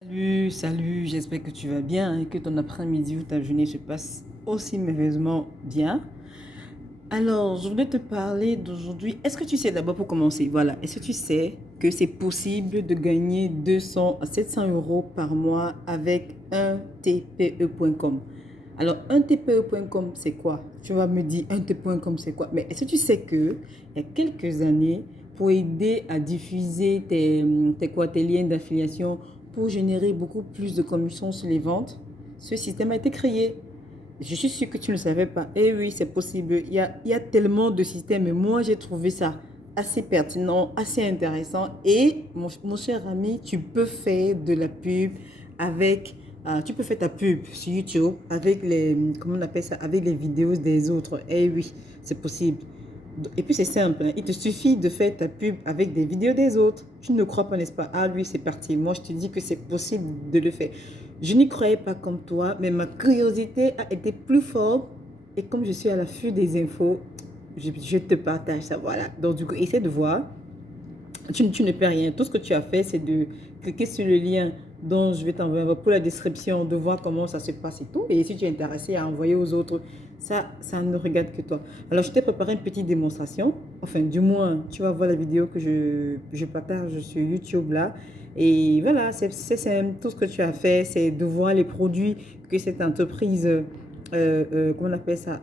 Salut, salut, j'espère que tu vas bien et que ton après-midi ou ta journée se passe aussi merveilleusement bien. Alors, je voulais te parler d'aujourd'hui. Est-ce que tu sais d'abord pour commencer, voilà, est-ce que tu sais que c'est possible de gagner 200 à 700 euros par mois avec un TPE.com? Alors, un TPE.com, c'est quoi? Tu vas me dire, un TPE.com, c'est quoi? Mais est-ce que tu sais que il y a quelques années, pour aider à diffuser tes liens d'affiliation, pour générer beaucoup plus de commissions sur les ventes, ce système a été créé. Je suis sûre que tu ne le savais pas. Eh oui, c'est possible. Il y a tellement de systèmes. Et moi, j'ai trouvé ça assez pertinent, assez intéressant. Et mon cher ami, tu peux faire de la pub avec... tu peux faire ta pub sur YouTube avec les... Comment on appelle ça? Avec les vidéos des autres. Eh oui, c'est possible. Et puis c'est simple, hein. Il te suffit de faire ta pub avec des vidéos des autres. Tu ne crois pas, n'est-ce pas? Ah oui, c'est parti. Moi, je te dis que c'est possible de le faire. Je n'y croyais pas comme toi, mais ma curiosité a été plus forte. Et comme je suis à l'affût des infos, je te partage ça. Voilà. Donc du coup, essaie de voir. Tu ne perds rien. Tout ce que tu as fait, c'est de cliquer sur le lien dont je vais t'envoyer pour la description, de voir comment ça se passe et tout. Et si tu es intéressé à envoyer aux autres, ça ne regarde que toi. Alors, je t'ai préparé une petite démonstration. Enfin, du moins, tu vas voir la vidéo que je partage sur YouTube là. Et voilà, c'est simple. Tout ce que tu as fait, c'est de voir les produits que cette entreprise, comment on appelle ça,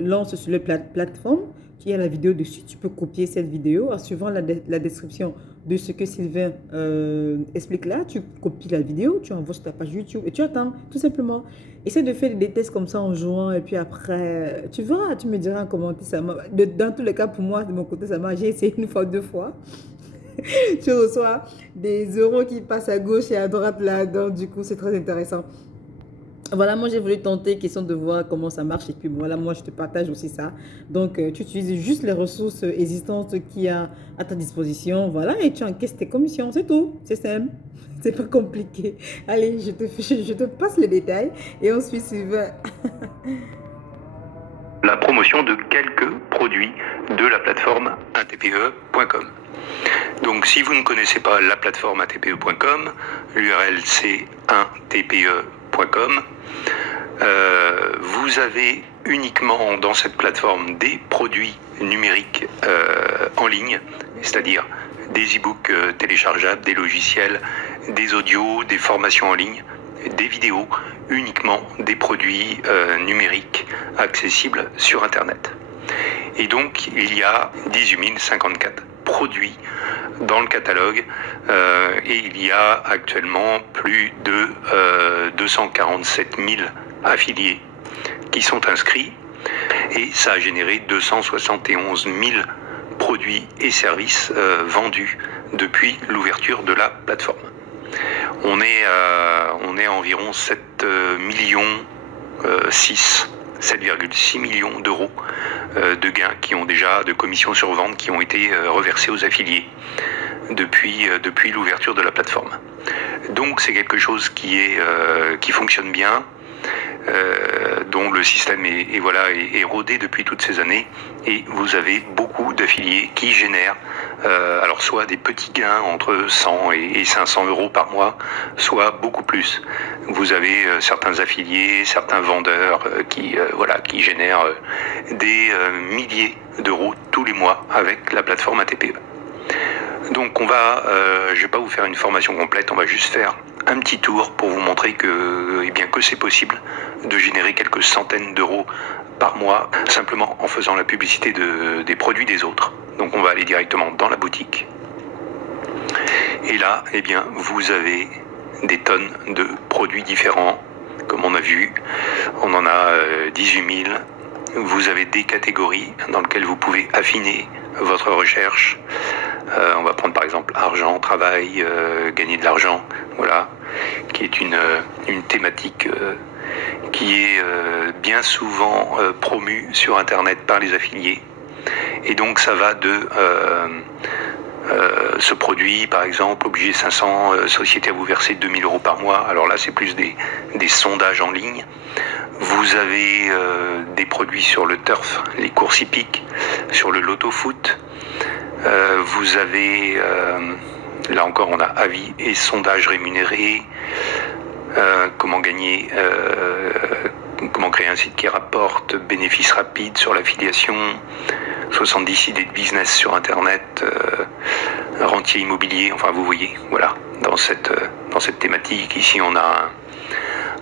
lance sur les plateformes. Il y a la vidéo dessus, tu peux copier cette vidéo en suivant la description de ce que Sylvain explique là. Tu copies la vidéo, tu envoies sur ta page YouTube et tu attends, tout simplement. Essaie de faire des tests comme ça en jouant et puis après, tu verras, tu me diras en commentaire. Dans tous les cas, pour moi, de mon côté, ça marche. J'ai essayé une fois, deux fois. Tu reçois des euros qui passent à gauche et à droite là-dedans. Du coup, c'est très intéressant. Voilà, moi j'ai voulu tenter, question de voir comment ça marche. Et puis voilà, moi je te partage aussi ça. Donc tu utilises juste les ressources existantes qu'il y a à ta disposition. Voilà, et tu encaisses tes commissions, c'est tout. C'est simple, c'est pas compliqué. Allez, je te passe les détails et ensuite suivant. La promotion de quelques produits de la plateforme atpe.com. Donc si vous ne connaissez pas la plateforme atpe.com, l'URL c'est 1tpe.com. Vous avez uniquement dans cette plateforme des produits numériques en ligne, c'est-à-dire des e-books téléchargeables, des logiciels, des audios, des formations en ligne, des vidéos, uniquement des produits numériques accessibles sur Internet. Et donc, il y a 18 054 produits dans le catalogue et il y a actuellement plus de 247 000 affiliés qui sont inscrits et ça a généré 271 000 produits et services vendus depuis l'ouverture de la plateforme. On est à environ 7,6 millions d'euros de gains qui ont déjà, de commissions sur vente qui ont été reversés aux affiliés depuis l'ouverture de la plateforme. Donc c'est quelque chose qui fonctionne bien, dont le système est rodé depuis toutes ces années et vous avez beaucoup d'affiliés qui génèrent alors soit des petits gains entre 100 et 500 euros par mois, soit beaucoup plus. Vous avez certains affiliés, certains vendeurs qui génèrent des milliers d'euros tous les mois avec la plateforme ATPE. Donc je vais pas vous faire une formation complète, on va juste faire un petit tour pour vous montrer que c'est possible de générer quelques centaines d'euros par mois simplement en faisant la publicité des produits des autres. Donc on va aller directement dans la boutique. Et là, vous avez des tonnes de produits différents. Comme on a vu, on en a 18 000. Vous avez des catégories dans lesquelles vous pouvez affiner votre recherche. On va prendre par exemple argent, travail, gagner de l'argent, voilà, qui est une thématique qui est bien souvent promue sur Internet par les affiliés. Et donc ça va de ce produit, par exemple, obliger 500 sociétés à vous verser 2 000 euros par mois. Alors là, c'est plus des sondages en ligne. Vous avez des produits sur le turf, les courses hippiques, sur le loto-foot. Vous avez Là encore, on a avis et sondage rémunéré, comment gagner, comment créer un site qui rapporte, bénéfices rapides sur l'affiliation, 70 idées de business sur Internet, rentier immobilier, enfin vous voyez, voilà, dans cette thématique. Ici, on a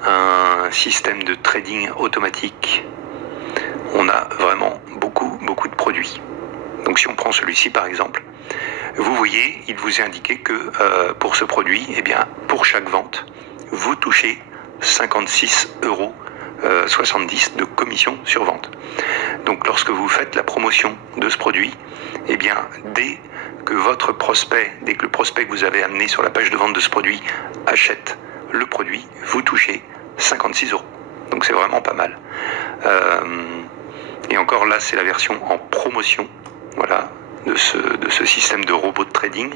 un système de trading automatique. On a vraiment beaucoup de produits. Donc si on prend celui-ci par exemple, vous voyez, il vous est indiqué que pour ce produit, eh bien, pour chaque vente, vous touchez 56,70 € de commission sur vente. Donc lorsque vous faites la promotion de ce produit, eh bien, dès que le prospect que vous avez amené sur la page de vente de ce produit achète le produit, vous touchez 56 €. Donc c'est vraiment pas mal. Et encore là, c'est la version en promotion, voilà, de ce système de robot de trading.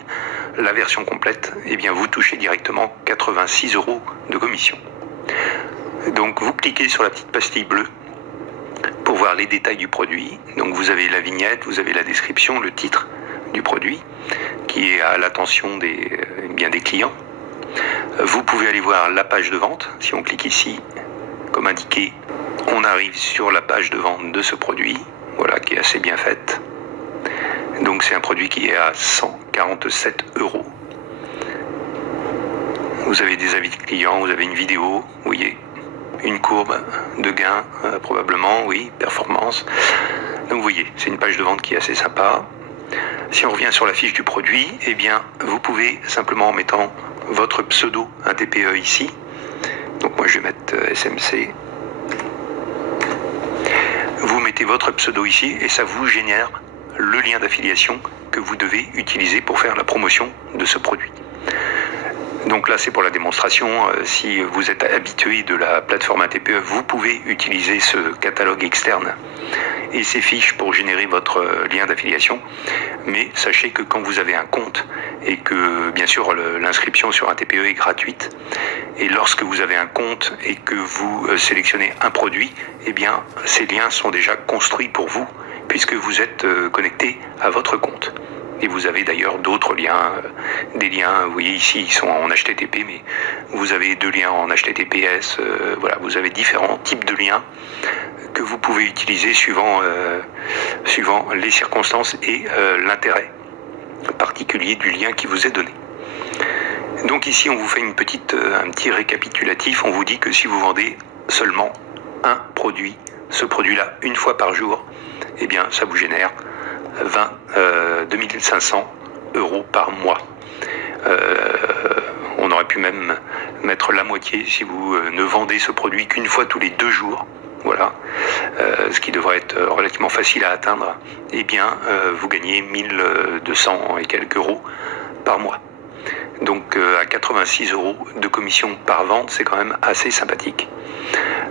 La version complète, eh bien, vous touchez directement 86 € de commission. Donc vous cliquez sur la petite pastille bleue pour voir les détails du produit. Donc vous avez la vignette, vous avez la description, le titre du produit qui est à l'attention des clients. Vous pouvez aller voir la page de vente. Si on clique ici, comme indiqué, on arrive sur la page de vente de ce produit, voilà, qui est assez bien faite. Donc c'est un produit qui est à 147 €. Vous avez des avis de clients, vous avez une vidéo, vous voyez, une courbe de gain, probablement, oui, performance. Donc vous voyez, c'est une page de vente qui est assez sympa. Si on revient sur la fiche du produit, eh bien, vous pouvez simplement en mettant votre pseudo, un TPE ici. Donc moi je vais mettre SMC. Vous mettez votre pseudo ici et ça vous génère le lien d'affiliation que vous devez utiliser pour faire la promotion de ce produit. Donc là, c'est pour la démonstration. Si vous êtes habitué de la plateforme ATPE, vous pouvez utiliser ce catalogue externe et ces fiches pour générer votre lien d'affiliation. Mais sachez que quand vous avez un compte et que, bien sûr, l'inscription sur un TPE est gratuite, et lorsque vous avez un compte et que vous sélectionnez un produit, eh bien, ces liens sont déjà construits pour vous puisque vous êtes connecté à votre compte. Et vous avez d'ailleurs d'autres liens, des liens, vous voyez ici, ils sont en HTTP, mais vous avez 2 liens en HTTPS, voilà, vous avez différents types de liens que vous pouvez utiliser suivant les circonstances et l'intérêt particulier du lien qui vous est donné. Donc ici, on vous fait un petit récapitulatif, on vous dit que si vous vendez seulement un produit, ce produit-là, une fois par jour, eh bien, ça vous génère 2500 € par mois. On aurait pu même mettre la moitié si vous ne vendez ce produit qu'une fois tous les 2 jours. Voilà, ce qui devrait être relativement facile à atteindre. Eh bien, vous gagnez 1200 et quelques euros par mois. Donc à 86 € de commission par vente, c'est quand même assez sympathique.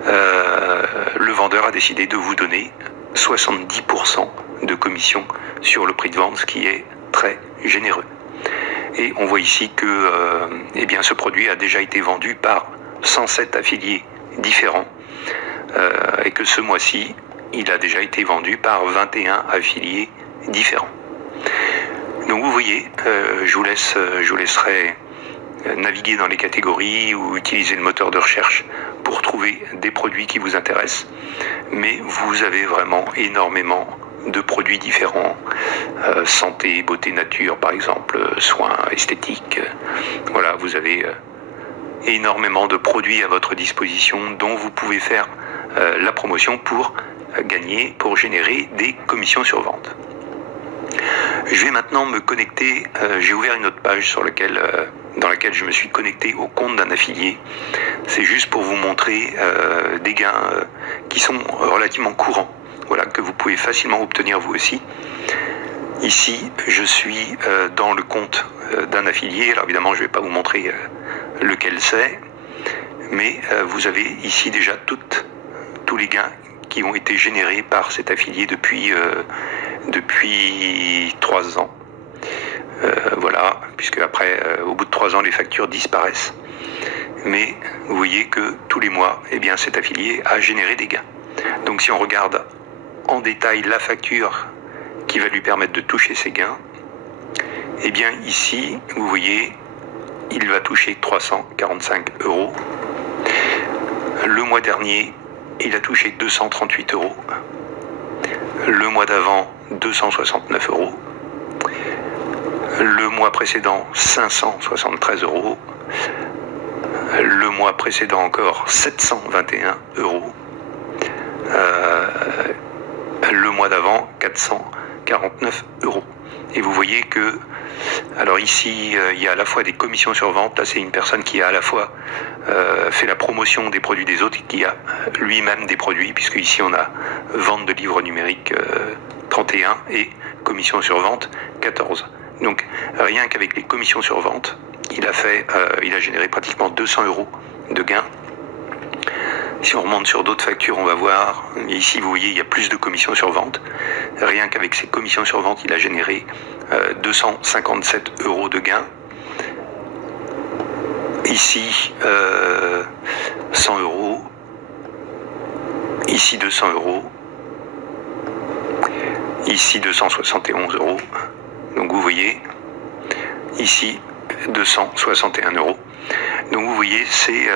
Le vendeur a décidé de vous donner 70% de commission sur le prix de vente, ce qui est très généreux. Et on voit ici que eh bien, ce produit a déjà été vendu par 107 affiliés différents et que ce mois-ci, il a déjà été vendu par 21 affiliés différents. Donc vous voyez, je vous laisserai naviguer dans les catégories ou utiliser le moteur de recherche pour trouver des produits qui vous intéressent. Mais vous avez vraiment énormément de produits différents, santé, beauté, nature par exemple, soins esthétiques. Voilà, vous avez énormément de produits à votre disposition dont vous pouvez faire la promotion pour générer des commissions sur vente. Je vais maintenant me connecter, j'ai ouvert une autre page dans laquelle je me suis connecté au compte d'un affilié. C'est juste pour vous montrer des gains qui sont relativement courants, voilà, que vous pouvez facilement obtenir vous aussi. Ici, je suis dans le compte d'un affilié. Alors évidemment, je ne vais pas vous montrer lequel c'est, mais vous avez ici déjà tous les gains qui ont été générés par cet affilié depuis 3 ans. Voilà, puisque après, au bout de 3 ans, les factures disparaissent. Mais vous voyez que tous les mois, eh bien, cet affilié a généré des gains. Donc si on regarde en détail la facture qui va lui permettre de toucher ces gains, Eh bien ici, vous voyez, il va toucher 345 euros. Le mois dernier, il a touché 238 euros. Le mois d'avant, 269 euros. Le mois précédent, 573 euros. Le mois précédent encore, 721 euros. Le mois d'avant, 449 euros. Et vous voyez que, alors ici, il y a à la fois des commissions sur vente. Là, c'est une personne qui a à la fois fait la promotion des produits des autres et qui a lui-même des produits, puisque ici, on a vente de livres numériques 31 et commission sur vente 14. Donc, rien qu'avec les commissions sur vente, il a généré pratiquement 200 euros de gains. Si on remonte sur d'autres factures, on va voir, ici vous voyez, il y a plus de commissions sur vente. Rien qu'avec ces commissions sur vente, il a généré 257 euros de gains. Ici, 100 euros. Ici, 200 euros. Ici, 271 euros. Donc vous voyez, ici, 261 euros. Donc vous voyez, c'est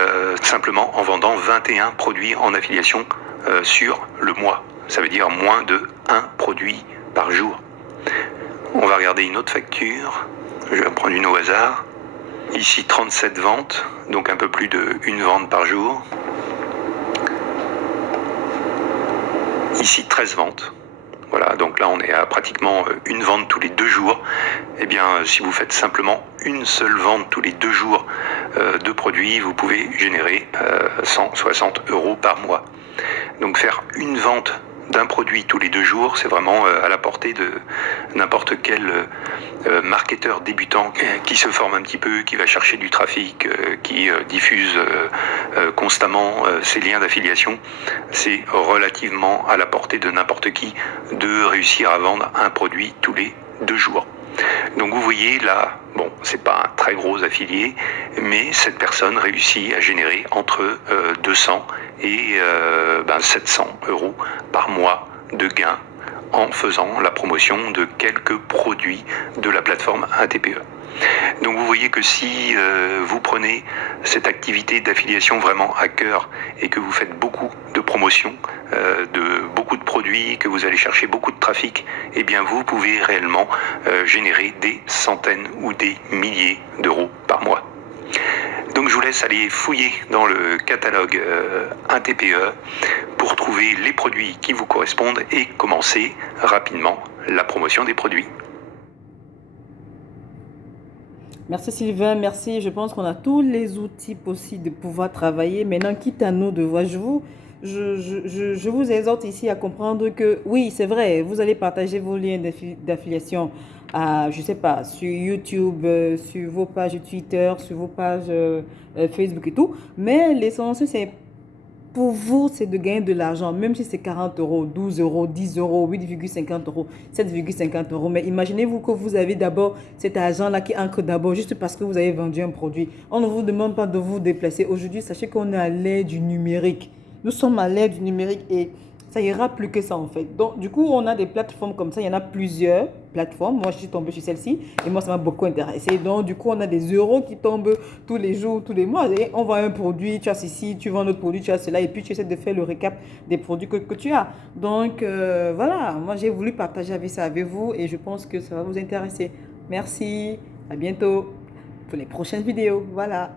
simplement en vendant 21 produits en affiliation sur le mois. Ça veut dire moins de 1 produit par jour. On va regarder une autre facture. Je vais prendre une au hasard. Ici 37 ventes, donc un peu plus de 1 vente par jour. Ici 13 ventes. Voilà, donc là on est à pratiquement 1 vente tous les 2 jours. Eh bien, si vous faites simplement une seule vente tous les 2 jours de produits, vous pouvez générer 160 euros par mois. Donc faire une vente d'un produit tous les 2 jours, c'est vraiment à la portée de n'importe quel marketeur débutant qui se forme un petit peu, qui va chercher du trafic, qui diffuse constamment ses liens d'affiliation. C'est relativement à la portée de n'importe qui de réussir à vendre un produit tous les 2 jours. Donc vous voyez là, bon, c'est pas un très gros affilié, mais cette personne réussit à générer entre 200 et 700 euros par mois de gains en faisant la promotion de quelques produits de la plateforme ATPE. Donc vous voyez que si vous prenez cette activité d'affiliation vraiment à cœur et que vous faites beaucoup de promotions, de beaucoup de produits, que vous allez chercher beaucoup de trafic, eh bien vous pouvez réellement générer des centaines ou des milliers d'euros par mois. Donc je vous laisse aller fouiller dans le catalogue ATPE pour trouver les produits qui vous correspondent et commencer rapidement la promotion des produits. Merci Sylvain, merci. Je pense qu'on a tous les outils possibles de pouvoir travailler. Maintenant, quitte à nous de voir, je vous exhorte ici à comprendre que oui, c'est vrai, vous allez partager vos liens d'affiliation à, je sais pas, sur YouTube, sur vos pages Twitter, sur vos pages Facebook et tout. Mais l'essentiel, c'est pour vous, c'est de gagner de l'argent, même si c'est 40 euros, 12 euros, 10 euros, 8,50 euros, 7,50 euros. Mais imaginez-vous que vous avez d'abord cet argent-là qui entre d'abord juste parce que vous avez vendu un produit. On ne vous demande pas de vous déplacer. Aujourd'hui, sachez qu'on est à l'ère du numérique. Nous sommes à l'ère du numérique et ça ira plus que ça en fait. Donc, du coup, on a des plateformes comme ça. Il y en a plusieurs plateformes. Moi, je suis tombée sur celle-ci et moi, ça m'a beaucoup intéressé. Donc, du coup, on a des euros qui tombent tous les jours, tous les mois. Et on vend un produit, tu as ceci, tu vends un autre produit, tu as cela. Et puis, tu essaies de faire le récap des produits que tu as. Donc, voilà. Moi, j'ai voulu partager ça avec vous et je pense que ça va vous intéresser. Merci. À bientôt pour les prochaines vidéos. Voilà.